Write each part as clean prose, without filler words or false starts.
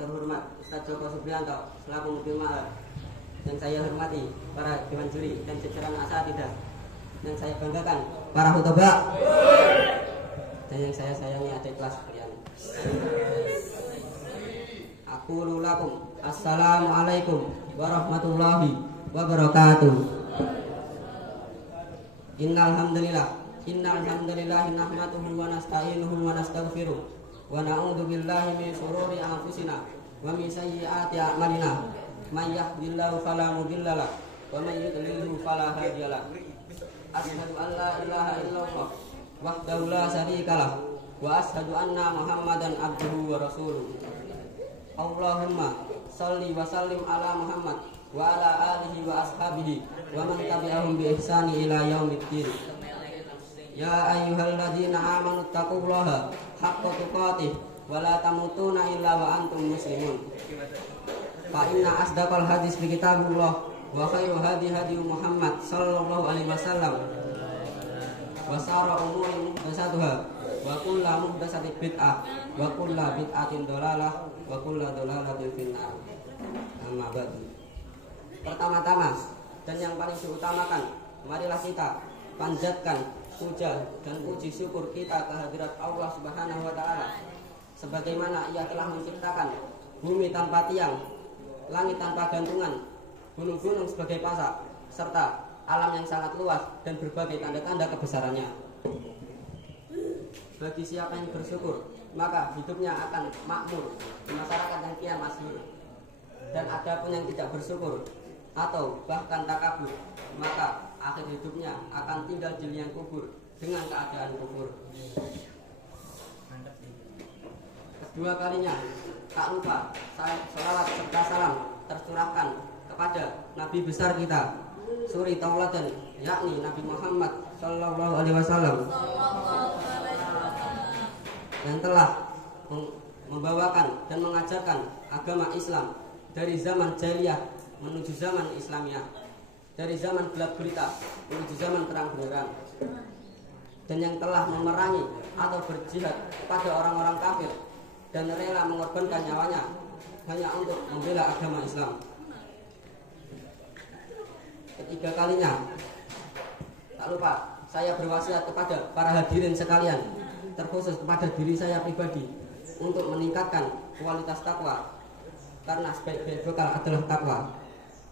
terhormat Ustaz Joko Supriyanto selaku Mufti Ma'had, yang saya hormati para dewan juri dan jajaran asatidzah, yang saya banggakan para khutbah, dan yang saya sayangi adik kelas sekalian. Aku lakum assalamualaikum warahmatullahi wabarakatuh. Innal hamdalillah nahmaduhu wa nasta'inuhu wa nastaghfiruh wa na'udzu billahi min shururi anfusina wa min sayyiati a'malina. May yahdihillahu fala mudilla lahu wa may yudlilhu fala hadiya lahu. Asyhadu an la ilaha illallah wahdahu la syarika lahu wa asyhadu anna Muhammadan abduhu wa rasuluh. Allahumma shalli wa sallim ala Muhammad wa ala alihi wa ashabihi wa man tabi'ahum bi ihsani ila yaumiddin. Ya ayyuhalladzina amanu taqullaha haqqa tuqatih wa la tamutunna illa wa antum muslimun. Fa inna asdaqal hadis bi kitabillah wa khairu hadi Muhammad sallallahu alaihi wasallam wa syarrul umuri muhdatsatuha wa kullu muhdatsatin bid'ah wa kullu bid'atin dhalalah wa kullu dhalalatin finnar. Amma ba'du. Pertama-tama dan yang paling diutamakan, marilah kita panjatkan puja dan puji syukur kita kehadirat Allah Subhanahu wa taala, sebagaimana Ia telah menciptakan bumi tanpa tiang, langit tanpa gantungan, gunung-gunung sebagai pasak, serta alam yang sangat luas dan berbagai tanda-tanda kebesarannya. Bagi siapa yang bersyukur, maka hidupnya akan makmur di masyarakat yang kian masyhur. Dan ada pun yang tidak bersyukur atau bahkan takabur, maka akhir hidupnya akan tinggal di liang kubur dengan keadaan kufur. Kedua kalinya, tak lupa salawat serta salam tercurahkan kepada Nabi besar kita, suri tauladan, yakni Nabi Muhammad sallallahu alaihi wasallam, yang telah membawakan dan mengajarkan agama Islam dari zaman jahiliyah menuju zaman Islamiyah, dari zaman gelap gulita menuju zaman terang benderang, dan yang telah memerangi atau berjihad kepada orang-orang kafir dan rela mengorbankan nyawanya hanya untuk membela agama Islam. Ketiga kalinya, tak lupa saya berwasiat kepada para hadirin sekalian, terkhusus kepada diri saya pribadi, untuk meningkatkan kualitas takwa, karena sebaik-baik bekal adalah takwa.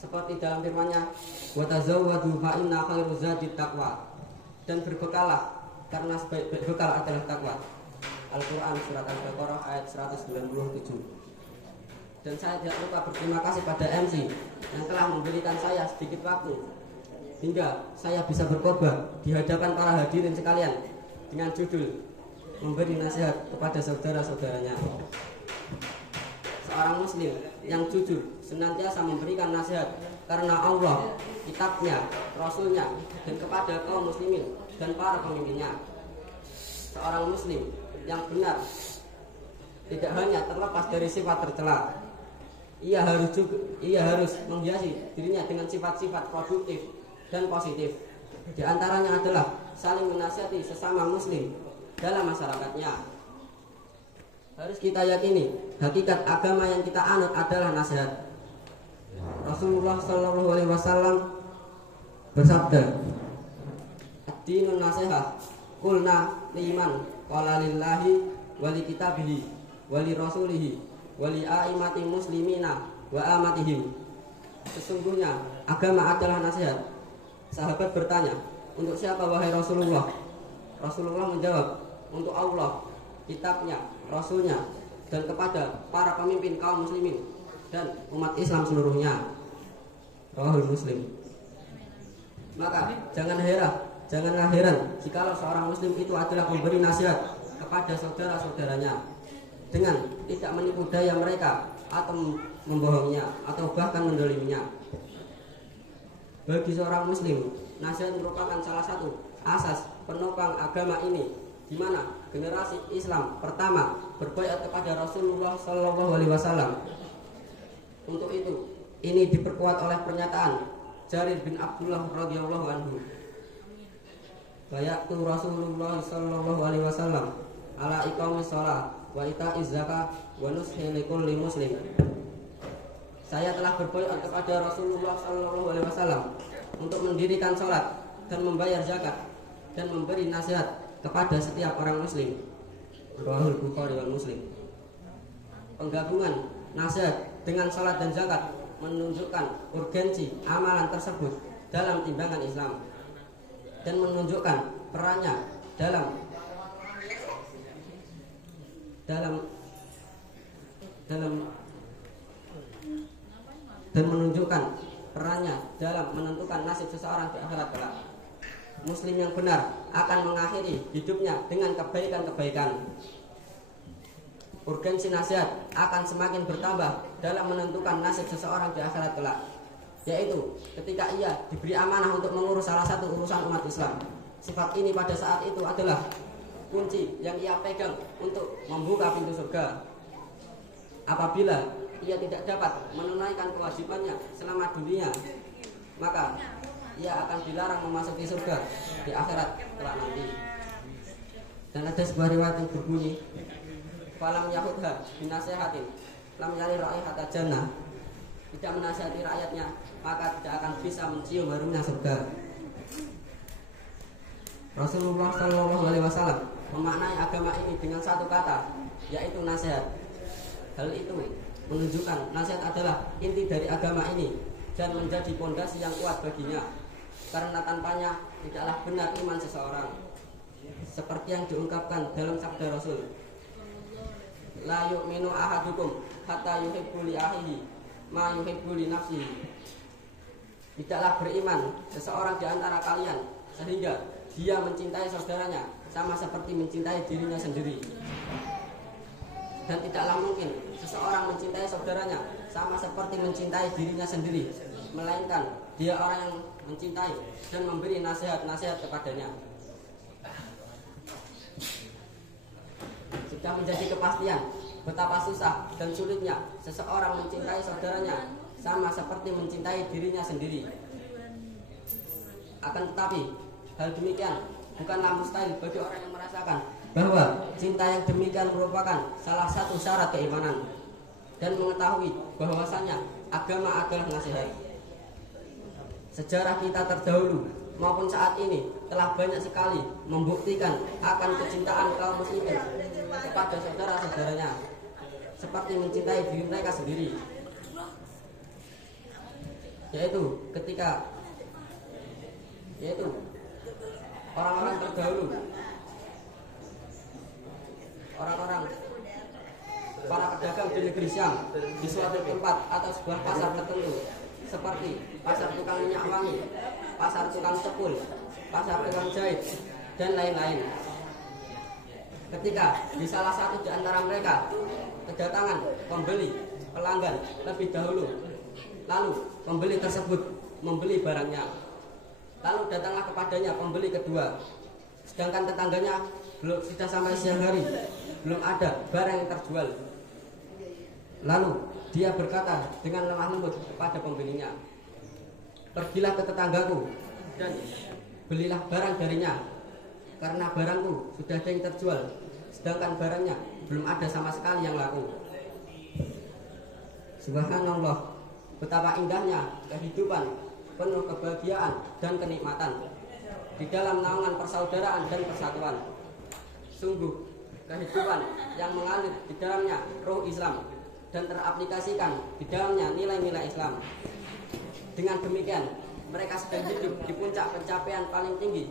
Seperti dalam firman-Nya, wa tazawwadu fa inna khairu zadit taqwa, dan berbekalah karena sebaik-baik bekal adalah takwa. Al-Quran surat Al-Baqarah ayat 197. Dan saya tidak lupa berterima kasih pada MC yang telah memberikan saya sedikit waktu hingga saya bisa berkhotbah di hadapan para hadirin sekalian dengan judul memberi nasihat kepada saudara-saudaranya. Seorang muslim yang jujur senantiasa memberikan nasihat karena Allah, kitabnya, rasulnya, dan kepada kaum muslimin dan para pemimpinnya. Seorang muslim yang benar tidak hanya terlepas dari sifat tercela, ia harus menghiasi dirinya dengan sifat-sifat produktif dan positif. Di antaranya adalah saling menasihati sesama muslim dalam masyarakatnya. Harus kita yakini hakikat agama yang kita anut adalah nasihat. Rasulullah sallallahu alaihi wasallam bersabda, "Ad-dinun nasihah, qulna liman qala lillahi wa li kitabihi wa li rasulihi wa li a'immati muslimina wa amatihim." Sesungguhnya agama adalah nasihat. Sahabat bertanya, "Untuk siapa wahai Rasulullah?" Rasulullah menjawab, "Untuk Allah, kitabnya, rasulnya, dan kepada para pemimpin kaum muslimin dan umat Islam seluruhnya." Rawahul Muslim. Maka janganlah heran jikalau seorang muslim itu adalah memberi nasihat kepada saudara-saudaranya dengan tidak menipu daya mereka atau membohonginya atau bahkan mendoliminya. Bagi seorang muslim, nasihat merupakan salah satu asas penopang agama ini, di mana generasi Islam pertama berbaiat kepada Rasulullah sallallahu alaihi wasallam. Untuk itu, ini diperkuat oleh pernyataan Jarir bin Abdullah radhiyallahu anhu. Bayatu Rasulullah sallallahu alaihi wasallam ala iqamis shalah wa ita'iz zakah wa nushi likulli muslim. Saya telah berbaiat kepada Rasulullah sallallahu alaihi wasallam untuk mendirikan salat dan membayar zakat dan memberi nasihat kepada setiap orang muslim. Rawahul Bukhari wal Muslim. Penggabungan nasihat dengan salat dan zakat menunjukkan urgensi amalan tersebut dalam timbangan Islam dan menunjukkan perannya dalam menentukan nasib seseorang di akhirat kelak. Muslim yang benar akan mengakhiri hidupnya dengan kebaikan-kebaikan. Urgensi nasihat akan semakin bertambah dalam menentukan nasib seseorang di akhirat kelak, yaitu ketika ia diberi amanah untuk mengurus salah satu urusan umat Islam. Sifat ini pada saat itu adalah kunci yang ia pegang untuk membuka pintu surga. Apabila ia tidak dapat menunaikan kewajibannya selama dunia, maka ia akan dilarang memasuki surga di akhirat kelak nanti. Dan ada sebuah riwayat yang berbunyi, falam yahudha binasehatin lam yali raihata jannah. Tidak menasihati rakyatnya, maka tidak akan bisa mencium harumnya surga. Rasulullah sallallahu alaihi wasallam memaknai agama ini dengan satu kata, yaitu nasihat. Hal itu menunjukkan nasihat adalah inti dari agama ini dan menjadi pondasi yang kuat baginya, karena tanpanya tidaklah benar iman seseorang. Seperti yang diungkapkan dalam sabda Rasul, la yu'minu ahadukum hatta yuhibbu li akhihi ma yuhibbu li nafsihi. Tidaklah beriman seseorang di antara kalian sehingga dia mencintai saudaranya sama seperti mencintai dirinya sendiri. Dan tidaklah mungkin seseorang mencintai saudaranya sama seperti mencintai dirinya sendiri, melainkan dia orang yang mencintai dan memberi nasihat-nasihat kepadanya. Sudah menjadi kepastian betapa susah dan sulitnya seseorang mencintai saudaranya sama seperti mencintai dirinya sendiri. Akan tetapi hal demikian bukanlah mustahil bagi orang yang merasakan bahwa cinta yang demikian merupakan salah satu syarat keimanan dan mengetahui bahwasannya agama adalah nasihat. Sejarah kita terdahulu maupun saat ini telah banyak sekali membuktikan akan kecintaan kaum muslimin kepada saudara-saudaranya seperti mencintai diri mereka sendiri, yaitu orang-orang terdahulu, orang-orang para pedagang di negeri Syam di suatu tempat atau sebuah pasar tertentu, seperti pasar tukang minyak wangi, pasar tukang cepul, pasar tukang jahit, dan lain-lain. Ketika di salah satu di antara mereka kedatangan pelanggan lebih dahulu, lalu pembeli tersebut membeli barangnya, lalu datanglah kepadanya pembeli kedua, sedangkan tetangganya sudah sampai siang hari belum ada barang yang terjual. Lalu dia berkata dengan lemah lembut kepada pembelinya, pergilah ke tetanggaku dan belilah barang darinya, karena barangku sudah ada yang terjual, sedangkan barangnya belum ada sama sekali yang laku. Subhanallah, betapa indahnya kehidupan penuh kebahagiaan dan kenikmatan di dalam naungan persaudaraan dan persatuan. Sungguh kehidupan yang mengalir di dalamnya roh Islam dan teraplikasikan di dalamnya nilai-nilai Islam. Dengan demikian mereka sedang hidup di puncak pencapaian paling tinggi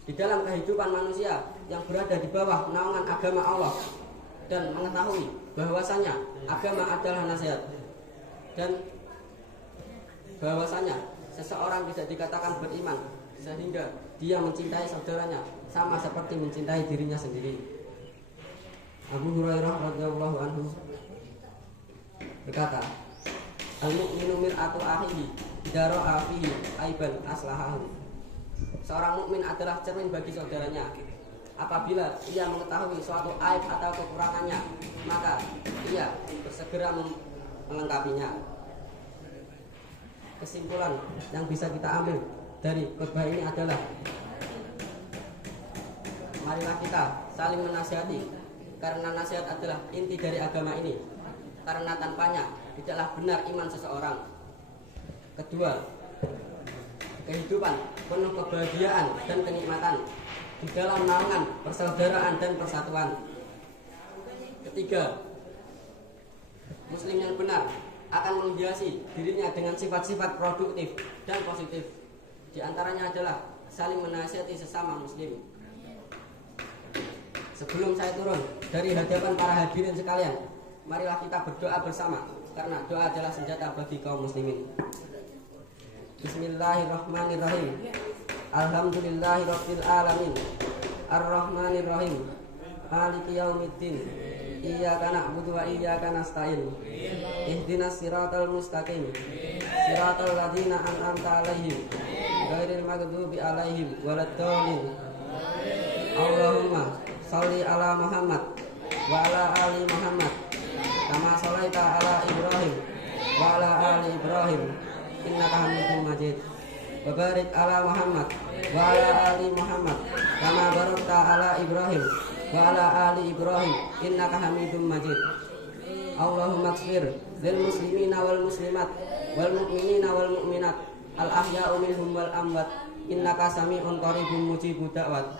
di dalam kehidupan manusia yang berada di bawah naungan agama Allah, dan mengetahui bahwasanya agama adalah nasihat, dan bahwasanya seseorang tidak dikatakan beriman sehingga dia mencintai saudaranya sama seperti mencintai dirinya sendiri. Abu Hurairah radhiyallahu anhu berkata, al-mu'minu mir'atu akhihi idza ra'a fihi aiban aslahahu. Seorang mukmin adalah cermin bagi saudaranya. Apabila ia mengetahui suatu aib atau kekurangannya, maka ia bersegera melengkapinya. Kesimpulan yang bisa kita ambil dari khutbah ini adalah marilah kita saling menasihati, karena nasihat adalah inti dari agama ini, karena tanpanya tidaklah benar iman seseorang. Kedua, kehidupan penuh kebahagiaan dan kenikmatan di dalam naungan persaudaraan dan persatuan. Ketiga, muslim yang benar akan menghiasi dirinya dengan sifat-sifat produktif dan positif. Di antaranya adalah saling menasihati sesama muslim. Sebelum saya turun dari hadapan para hadirin sekalian, marilah kita berdoa bersama, karena doa adalah senjata bagi kaum muslimin. Bismillahirrahmanirrahim. Alhamdulillahirabbil alamin. Arrahmanirrahim. Maliki yaumiddin. Iyyaka na'budu wa iyyaka nasta'in. Ihdinas siratal mustaqim. Siratal ladzina an'amta 'alaihim ghairil maghdubi 'alaihim waladdallin. Allahumma shalli ala Muhammad wa ala ali Muhammad kama shallaita ala Ibrahim wa ala ali Ibrahim innaka Hamidum Majid. Wa barik ala Muhammad wa ala ali Muhammad kama barakta ala Ibrahim wa ala ali Ibrahim innaka Hamidum Majid. Allahumma ighfir lil muslimina wal muslimat wal mu'minina wal mu'minat al ahya'u minhum wal amwat innaka sami'un qaribun mujibud da'wat.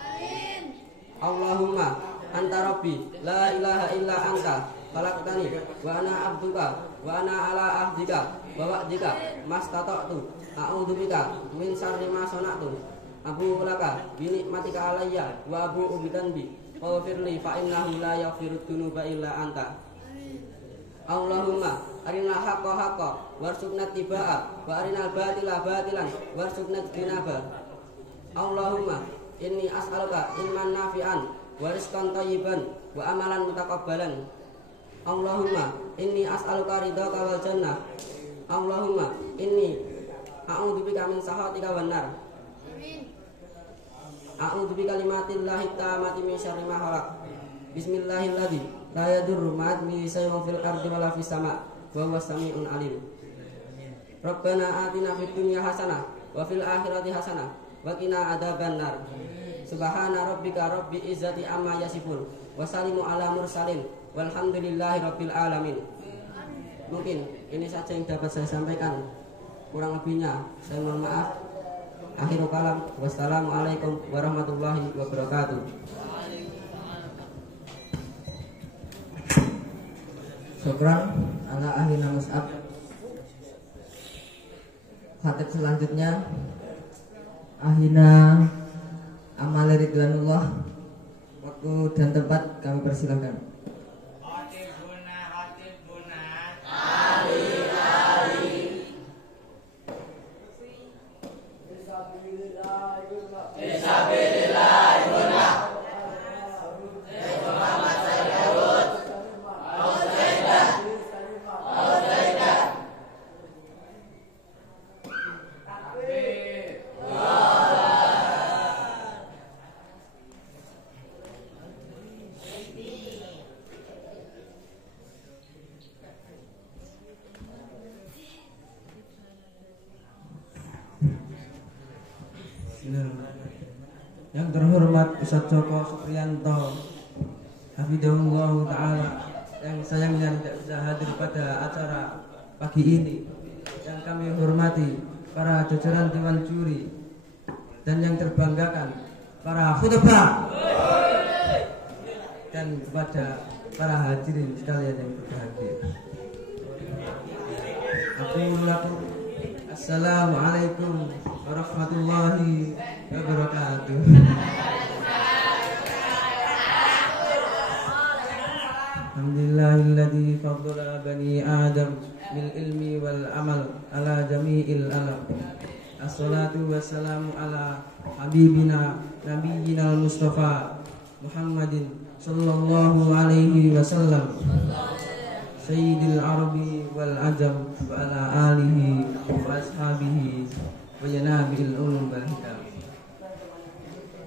Allahumma anta rabbi la ilaha illa anta khalaqtani wa ana abduka wa ana ala ahdika wa wa'dika mastata'tu a'udzubika min syarri ma sana'tu abu'u laka bi ni'matika alayya wa abu'u bi dhanbi faghfirli fa innahu la yaghfirud dzunuba illa anta. Allahumma arinal haqqa haqqa warzuqna tibaa wa arinal batila batilan warzuqna tinaba. Allahumma inni as'aluka ilman nafi'an wa rizqan thayyiban wa amalan mutaqabbalan. Allahumma inni as'aluka ridhaka wal jannah. Allahumma inni a'udzubika min sakhatika wan nar. A'udzubika kalimatillahi tammati min syarri ma khalaq. Bismillahilladzi la yadurru ma'asmihi syai'un fil ardi wala fis sama' wa huwas sami'un alim. Rabbana atina fid dunya hasanah wa fil akhirati hasanah wa qina adzabannar. Subhana rabbika rabbil izzati amma yasifun wa salamun ala mursalin walhamdulillahi rabbil alamin. Mungkin ini saja yang dapat saya sampaikan, kurang lebihnya saya mohon maaf. Akhirul kalam, wassalamualaikum warahmatullahi wabarakatuh. Syukran ala ahina mus'ab. Khatib selanjutnya ahina Amal Ridwanullah. Waktu dan tempat kami persilakan. Yang terhormat Ustadz Joko Supriyanto Hafidhahullah Ta'ala, yang sayangnya tidak bisa hadir pada acara pagi ini. Yang kami hormati para jajaran Dewan Juri, dan yang terbanggakan para khutbah, dan kepada para hadirin sekalian yang berbahagia. Assalamualaikum warahmatullahi wabarakatuh. Alhamdulillahilladzi faddala bani Adam bil ilmi wal amal ala jami'il alam. Assalatu wassalamu ala habibina nabiyyina al-mustafa Muhammadin sallallahu alaihi wasallam, sayyidil arabi wal ajam, wa ala alihi wa ashabihi wa janabil ulum wal hikam.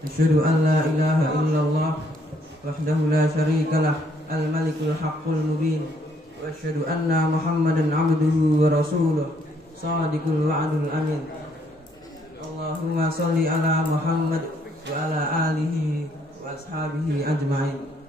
Asyhadu an la ilaha illallah wahdahu la syarikalah al-malikul haqqul mubin, wa asyhadu anna Muhammadan abduhu wa rasuluh sadiqul wa'dul amin. Allahumma sholli ala Muhammad wa ala alihi wa وأصحابه أجمعين.